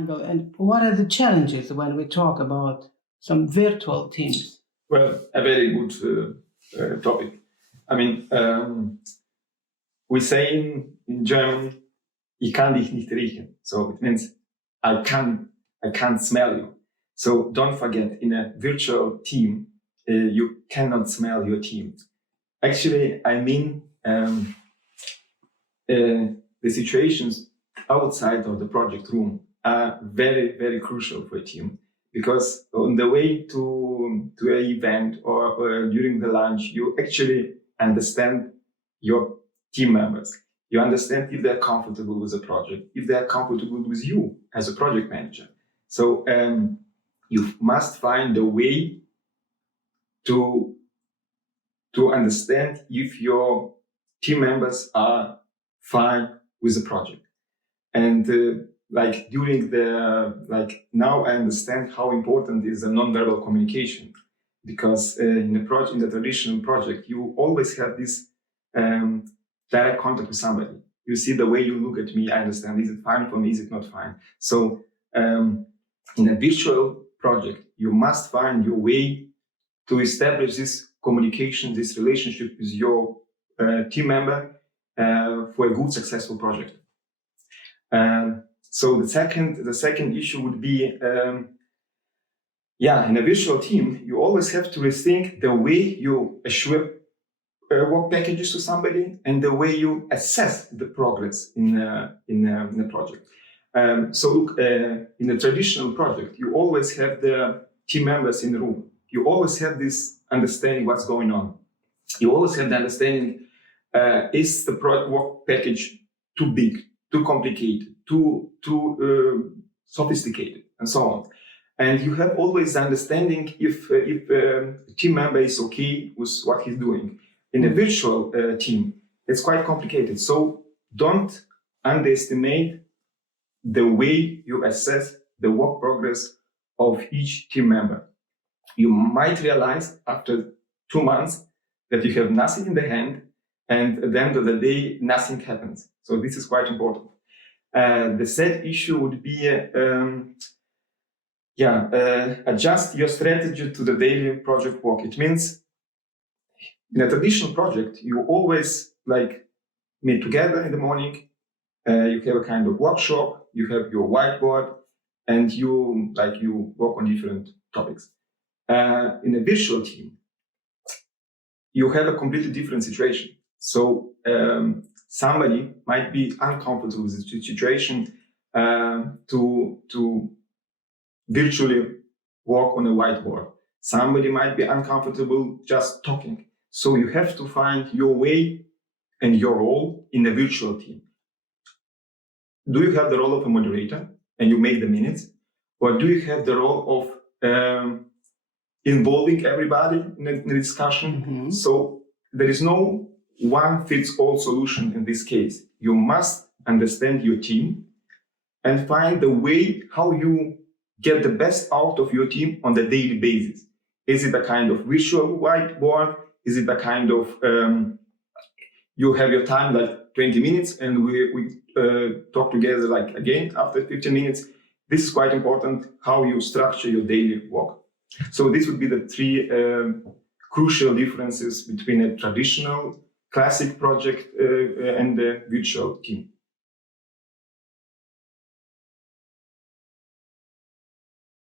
Michael, and what are the challenges when we talk about some virtual teams? Well, a very good topic. I mean, we say in German, ich kann dich nicht riechen. So it means I can't smell you. So don't forget, in a virtual team, you cannot smell your team. Actually, I mean the situations outside of the project room are very, very crucial for a team, because on the way to an event or during the lunch, you actually understand your team members. You understand if they're comfortable with the project, if they're comfortable with you as a project manager. So you must find a way to understand if your team members are fine with the project. And now I understand how important is the non-verbal communication, because in the traditional project, you always have this direct contact with somebody. You see the way you look at me, I understand, is it fine for me, is it not fine? So in a virtual project, you must find your way to establish this communication, this relationship with your team member for a good, successful project. So the second issue would be, in a virtual team, you always have to rethink the way you assure work packages to somebody and the way you assess the progress in the project. So look, in a traditional project, you always have the team members in the room. You always have this understanding what's going on. You always have the understanding, is the work package too big, too complicated, too sophisticated, and so on. And you have always the understanding if a team member is okay with what he's doing. In a virtual team, it's quite complicated. So don't underestimate the way you assess the work progress of each team member. You might realize after 2 months that you have nothing in the hand, and at the end of the day, nothing happens. So this is quite important. The third issue would be adjust your strategy to the daily project work. It means in a traditional project, you always meet together in the morning. You have a kind of workshop. You have your whiteboard, and you work on different topics. In a virtual team, you have a completely different situation. So somebody might be uncomfortable with the situation to virtually work on a whiteboard. Somebody might be uncomfortable just talking. So you have to find your way and your role in a virtual team. Do you have the role of a moderator and you make the minutes? Or do you have the role of involving everybody in a discussion? Mm-hmm. So there is no one-fits-all solution in this case. You must understand your team and find the way how you get the best out of your team on the daily basis. Is it a kind of visual whiteboard? Is it a kind of, you have your time 20 minutes and we talk together again after 15 minutes? This is quite important, how you structure your daily work. So this would be the three crucial differences between a traditional classic project and a virtual team.